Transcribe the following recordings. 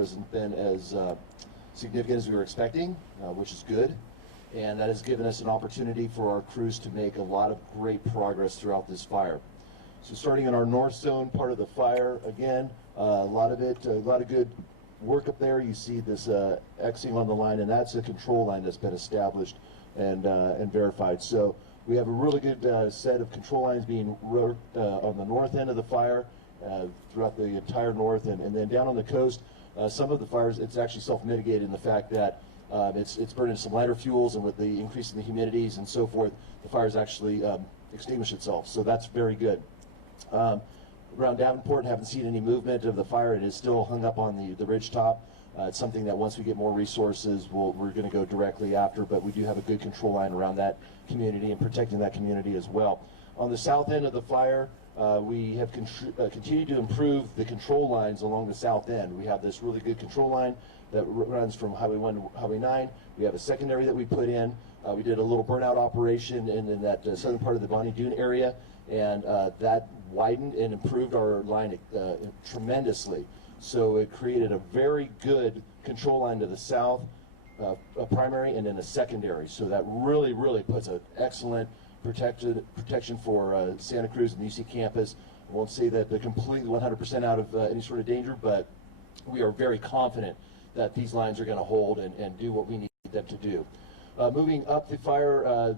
fire hasn't been as significant as we were expecting, which is good. And that has given us an opportunity for our crews to make a lot of great progress throughout this fire. So starting in our north zone part of the fire, again, a lot of good work up there. You see this Xing on the line, and that's a control line that's been established and verified. So we have a really good set of control lines being worked on the north end of the fire throughout the entire north, and then down on the coast, some of the fires, it's actually self-mitigated in the fact that it's burning some lighter fuels, and with the increase in the humidities and so forth, the fire's actually extinguished itself. So that's very good. Around Davenport, haven't seen any movement of the fire. It is still hung up on the ridge top. It's something that once we get more resources, we're going to go directly after, but we do have a good control line around that community and protecting that community as well. On the south end of the fire, we have continued to improve the control lines along the south end. We have this really good control line that runs from Highway 1 to Highway 9. We have a secondary that we put in. We did a little burnout operation in that southern part of the Bonnie Dune area, and that widened and improved our line tremendously. So it created a very good control line to the south, a primary, and then a secondary. So that really, really puts an excellent protection for Santa Cruz and the UC campus. I won't say that they're completely 100% out of any sort of danger, but we are very confident that these lines are going to hold and do what we need them to do. Moving up the fire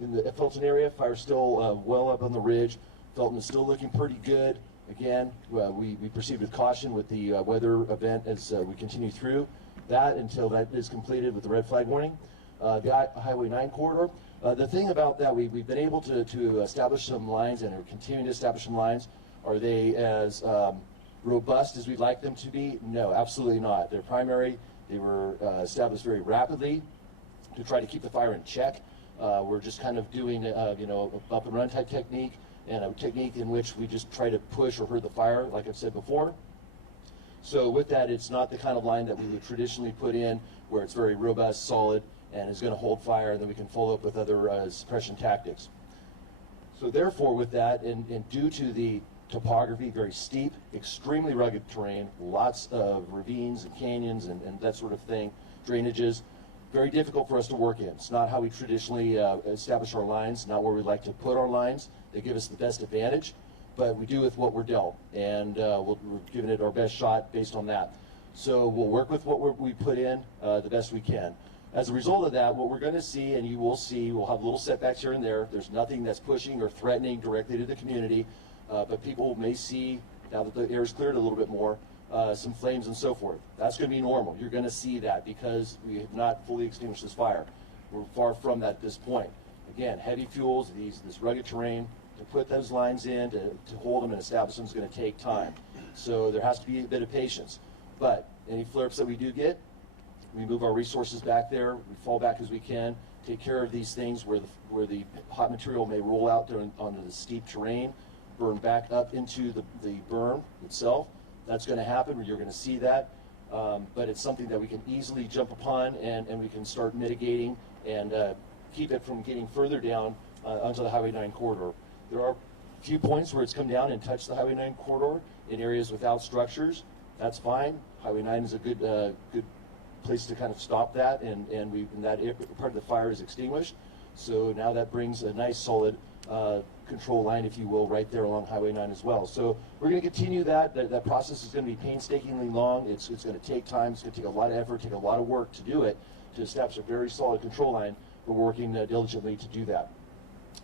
in the Felton area, fire's still well up on the ridge. Felton is still looking pretty good. Again, we proceed with caution with the weather event as we continue through that until that is completed with the red flag warning. The Highway 9 corridor, the thing about that, we've been able to establish some lines and are continuing to establish some lines. Are they as robust as we'd like them to be? No, absolutely not. They're primary. They were established very rapidly to try to keep the fire in check. We're just kind of doing a bump and run type technique, and a technique in which we just try to push or hurt the fire, like I've said before. So with that, it's not the kind of line that we would traditionally put in where it's very robust, solid, and is going to hold fire, and then we can follow up with other suppression tactics. So therefore, with that, and due to the topography, very steep, extremely rugged terrain, lots of ravines and canyons and that sort of thing, drainages, very difficult for us to work in. It's not how we traditionally establish our lines, not where we like to put our lines. They give us the best advantage, but we do with what we're dealt, and we're giving it our best shot based on that. So we'll work with what we put in the best we can. As a result of that, what we're going to see, and you will see, we'll have little setbacks here and there. There's nothing that's pushing or threatening directly to the community, but people may see, now that the air is cleared a little bit more, some flames and so forth. That's going to be normal. You're going to see that because we have not fully extinguished this fire. We're far from that at this point. Again, heavy fuels, this rugged terrain, to put those lines in, to hold them and establish them is going to take time. So there has to be a bit of patience. But any flare-ups that we do get, we move our resources back there, we fall back as we can, take care of these things where the hot material may roll out onto the steep terrain, burn back up into the berm itself. That's going to happen. You're going to see that. But it's something that we can easily jump upon, and we can start mitigating and keep it from getting further down onto the Highway 9 corridor. There are a few points where it's come down and touched the Highway 9 corridor in areas without structures. That's fine. Highway 9 is a good place to kind of stop that, and that part of the fire is extinguished. So now that brings a nice solid control line, if you will, right there along Highway 9 as well. So we're going to continue that. That process is going to be painstakingly long. It's going to take time. It's going to take a lot of effort, take a lot of work to do it, to establish a very solid control line. We're working diligently to do that.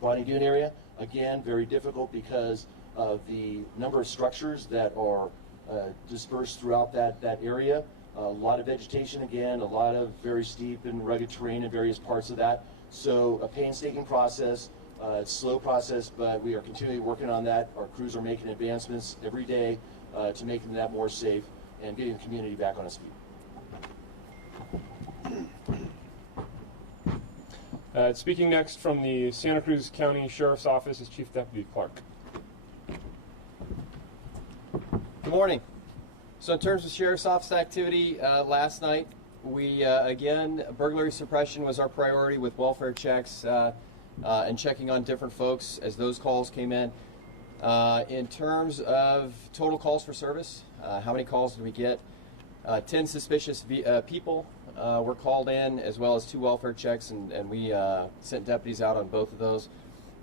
Bonnie Dune area, again, very difficult because of the number of structures that are dispersed throughout that area. A lot of vegetation again, a lot of very steep and rugged terrain in various parts of that. So a painstaking process, it's a slow process, but we are continually working on that. Our crews are making advancements every day to making that more safe and getting the community back on its feet. Speaking next from the Santa Cruz County Sheriff's Office is Chief Deputy Clark. Good morning. So in terms of Sheriff's Office activity, last night, we, again, burglary suppression was our priority with welfare checks and checking on different folks as those calls came in. In terms of total calls for service, how many calls did we get? 10 suspicious people were called in, as well as 2 welfare checks, and we sent deputies out on both of those.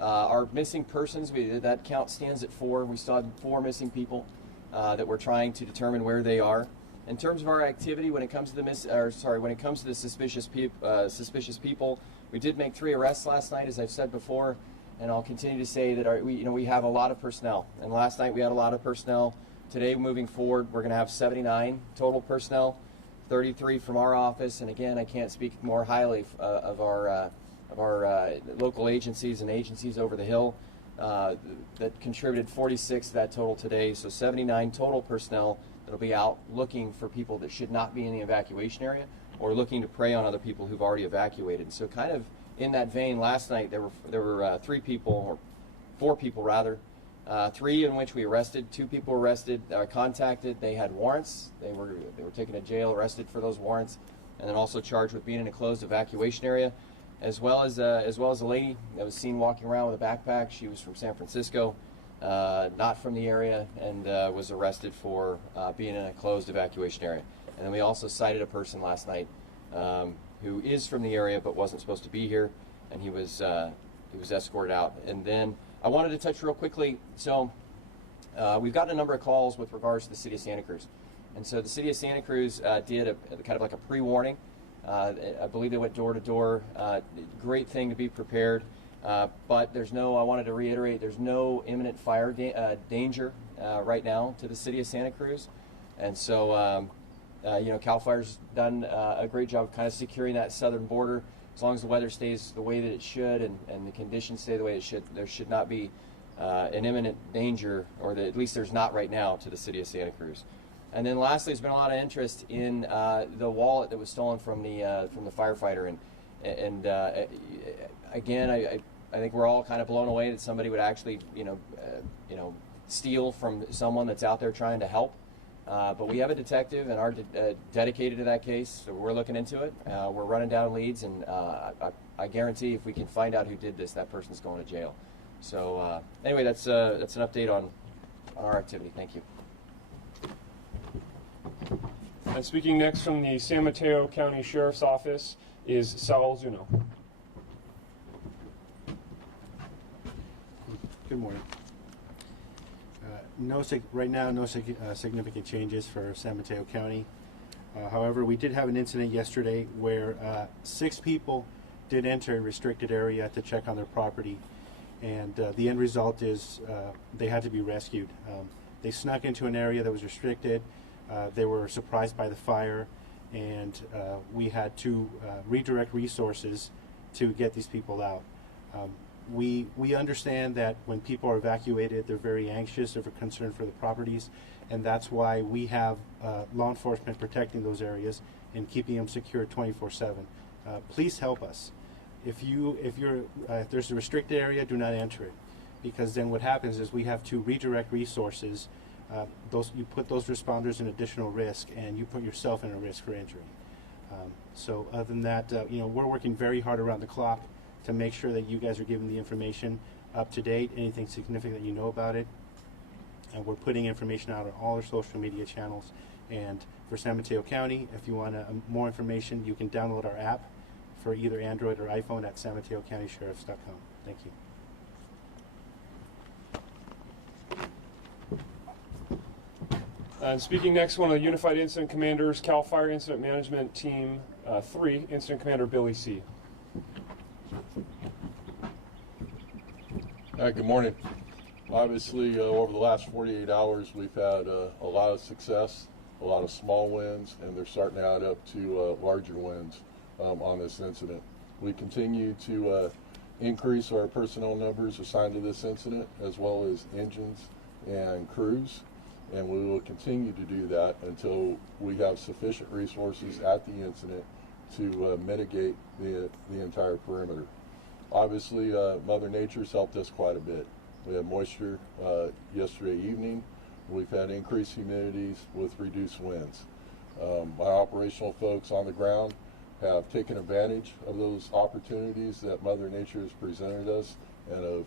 Our missing persons, that count stands at 4. We still have 4 missing people that we're trying to determine where they are. In terms of our activity, when it comes to the suspicious people, we did make 3 arrests last night, as I've said before, and I'll continue to say that we have a lot of personnel. And last night we had a lot of personnel. Today, moving forward, we're going to have 79 total personnel, 33 from our office, and again, I can't speak more highly of our local agencies and agencies over the hill that contributed 46 to that total today. So 79 total personnel that'll be out looking for people that should not be in the evacuation area or looking to prey on other people who've already evacuated. So kind of in that vein, last night there were 3 people, or 4 people rather, 3 in which we arrested. 2 people arrested, contacted. They had warrants. They were taken to jail, arrested for those warrants, and then also charged with being in a closed evacuation area, as well as a lady that was seen walking around with a backpack. She was from San Francisco, not from the area, and was arrested for being in a closed evacuation area. And then we also cited a person last night who is from the area but wasn't supposed to be here, and he was escorted out. And then I wanted to touch real quickly. So we've gotten a number of calls with regards to the city of Santa Cruz, and so the city of Santa Cruz did a kind of like a pre-warning. I believe they went door to door. Great thing to be prepared, but I wanted to reiterate, there's no imminent fire danger right now to the city of Santa Cruz, and so CAL FIRE's done a great job of kind of securing that southern border. As long as the weather stays the way that it should and the conditions stay the way it should, there should not be an imminent danger, or at least there's not right now, to the city of Santa Cruz. And then lastly, there's been a lot of interest in the wallet that was stolen from the firefighter, and again, I think we're all kind of blown away that somebody would actually steal from someone that's out there trying to help. But we have a detective and are dedicated to that case, so we're looking into it. We're running down leads, and I guarantee if we can find out who did this, that person's going to jail. So anyway, that's an update on our activity. Thank you. And speaking next from the San Mateo County Sheriff's Office is Saul Zuno. Good morning. Right now, no significant changes for San Mateo County. However, we did have an incident yesterday where 6 people did enter a restricted area to check on their property, and the end result is they had to be rescued. They snuck into an area that was restricted. They were surprised by the fire, and we had to redirect resources to get these people out. We understand that when people are evacuated, they're very anxious, they're concerned for the properties, and that's why we have law enforcement protecting those areas and keeping them secure 24/7. Please help us. If there's a restricted area, do not enter it, because then what happens is we have to redirect resources. You put those responders in additional risk, and you put yourself in a risk for injury. So other than that, we're working very hard around the clock to make sure that you guys are given the information up to date, anything significant that you know about it. And we're putting information out on all our social media channels. And for San Mateo County, if you want more information, you can download our app for either Android or iPhone at sanmateocountysheriffs.com. Thank you. And speaking next, one of the Unified Incident Commanders, CAL FIRE Incident Management Team 3, Incident Commander Billy C. Good morning. Obviously, over the last 48 hours, we've had a lot of success, a lot of small wins, and they're starting to add up to larger wins on this incident. We continue to increase our personnel numbers assigned to this incident, as well as engines and crews, and we will continue to do that until we have sufficient resources at the incident to mitigate the entire perimeter. Obviously, Mother Nature's helped us quite a bit. We had moisture yesterday evening. We've had increased humidities with reduced winds. My operational folks on the ground have taken advantage of those opportunities that Mother Nature has presented us, and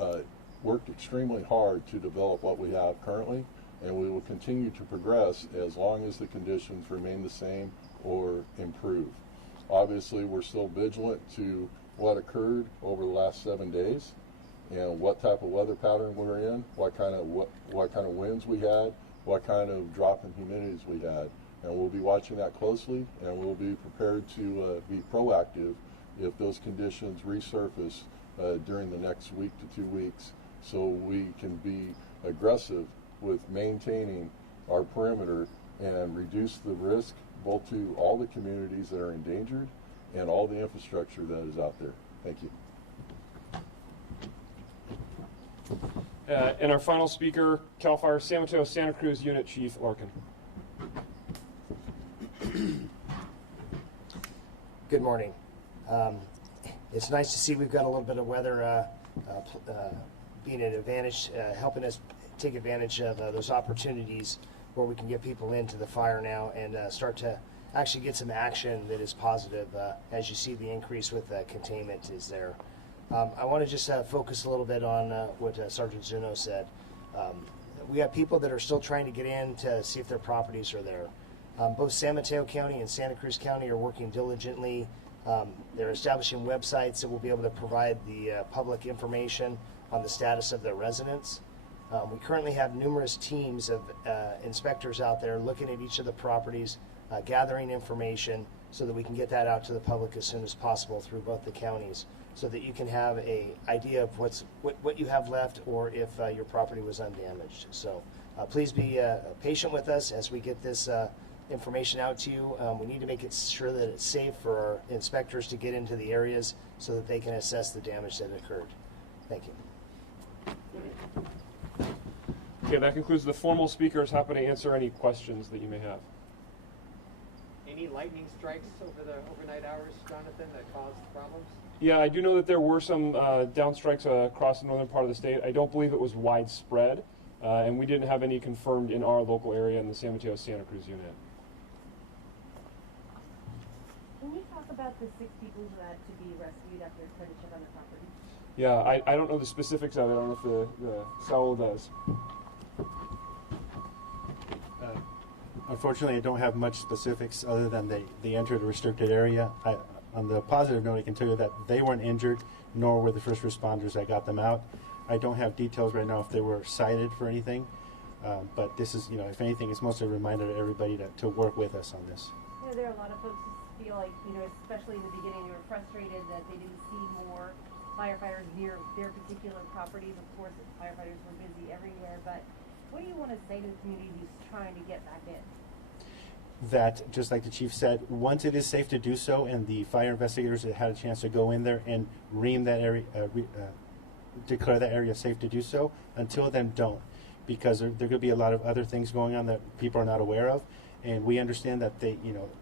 have worked extremely hard to develop what we have currently. and we will continue to progress as long as the conditions remain the same or improve. Obviously, we're still vigilant to what occurred over the last 7 days and what type of weather pattern we're in, what kind of winds we had, what kind of drop in humidities we had. And we'll be watching that closely, and we'll be prepared to be proactive if those conditions resurface during the next week to 2 weeks, so we can be aggressive with maintaining our perimeter and reduce the risk both to all the communities that are endangered and all the infrastructure that is out there. Thank you. And our final speaker, CAL FIRE San Mateo Santa Cruz Unit Chief Larkin. Good morning. It's nice to see we've got a little bit of weather being an advantage, helping us take advantage of those opportunities where we can get people into the fire now and start to actually get some action that is positive as you see the increase with containment is there. I want to just focus a little bit on what Sergeant Zuno said. We have people that are still trying to get in to see if their properties are there. Both San Mateo County and Santa Cruz County are working diligently. They're establishing websites that will be able to provide the public information on the status of their residents. We currently have numerous teams of inspectors out there looking at each of the properties, gathering information so that we can get that out to the public as soon as possible through both the counties, so that you can have an idea of what you have left or if your property was undamaged. So please be patient with us as we get this information out to you. We need to make it sure that it's safe for our inspectors to get into the areas so that they can assess the damage that occurred. Thank you. Okay, that concludes the formal speakers. Happy to answer any questions that you may have. Any lightning strikes over the overnight hours, Jonathan, that caused problems? Yeah, I do know that there were some downstrikes across the northern part of the state. I don't believe it was widespread, and we didn't have any confirmed in our local area in the San Mateo Santa Cruz unit. Can you talk about the 6 people who had to be rescued after trying to check on the property? Yeah, I don't know the specifics of it. I don't know if the Saul does. Unfortunately, I don't have much specifics other than they entered a restricted area. On the positive note, I can tell you that they weren't injured, nor were the first responders that got them out. I don't have details right now if they were cited for anything, but this is, if anything, it's mostly a reminder to everybody to work with us on this. There are a lot of folks who feel like, especially in the beginning, they were frustrated that they didn't see more firefighters near their particular properties. Of course, firefighters were busy everywhere, but what do you want to say to the community who's trying to get back in? That, just like the chief said, once it is safe to do so and the fire investigators that had a chance to go in there and ream that area, declare that area safe to do so, until then don't, because there could be a lot of other things going on that people are not aware of, and we understand that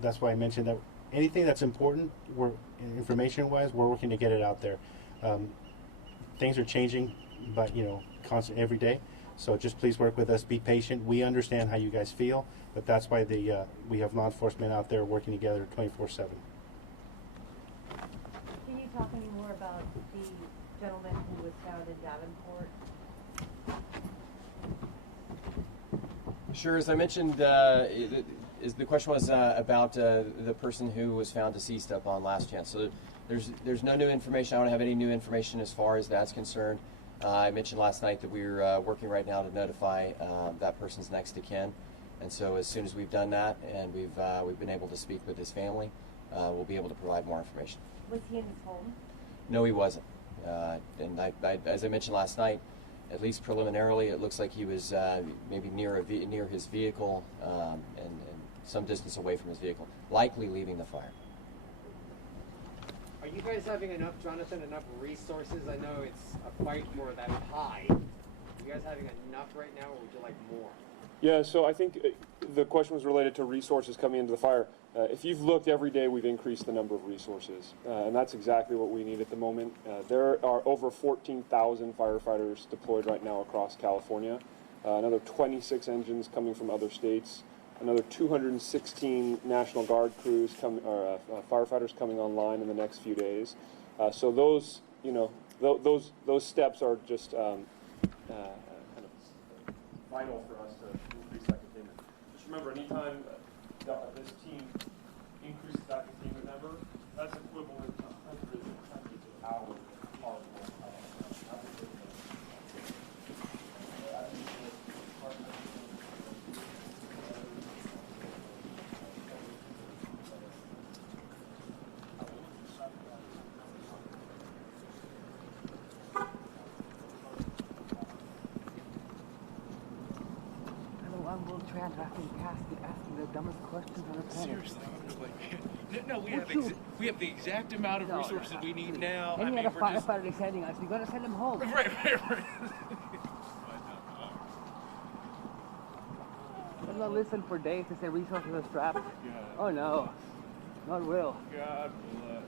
that's why I mentioned that anything that's important, information-wise, we're working to get it out there. Things are changing, but constant every day. So just please work with us. Be patient. We understand how you guys feel, but that's why we have law enforcement out there working together 24/7. Can you talk any more about the gentleman who was found in Davenport? Sure. As I mentioned, the question was about the person who was found deceased up on Last Chance. So there's no new information. I don't have any new information as far as that's concerned. I mentioned last night that we're working right now to notify that person's next of kin, and so as soon as we've done that and we've been able to speak with his family, we'll be able to provide more information. Was he in his home? No, he wasn't. And as I mentioned last night, at least preliminarily, it looks like he was maybe near his vehicle and some distance away from his vehicle, likely leaving the fire. Are you guys having enough, Jonathan, enough resources? I know it's a fight for that pie. Are you guys having enough right now, or would you like more? Yeah, so I think the question was related to resources coming into the fire. If you've looked every day, we've increased the number of resources, and that's exactly what we need at the moment. There are over 14,000 firefighters deployed right now across California, another 26 engines coming from other states, another 216 National Guard crews firefighters coming online in the next few days. So those steps are just kind of vital for us to remember, anytime this team increases that containment number, that's equivalent to hundreds and hundreds of hours of hard work. I'm Will Tran asking the dumbest questions on the planet. Seriously, no, we have the exact amount of resources we need now. Any I mean, other we're just firefighter is sending us, we gotta send them home. right. I'm not listen for days to say resources are strapped. God. Oh no, not Will. God bless.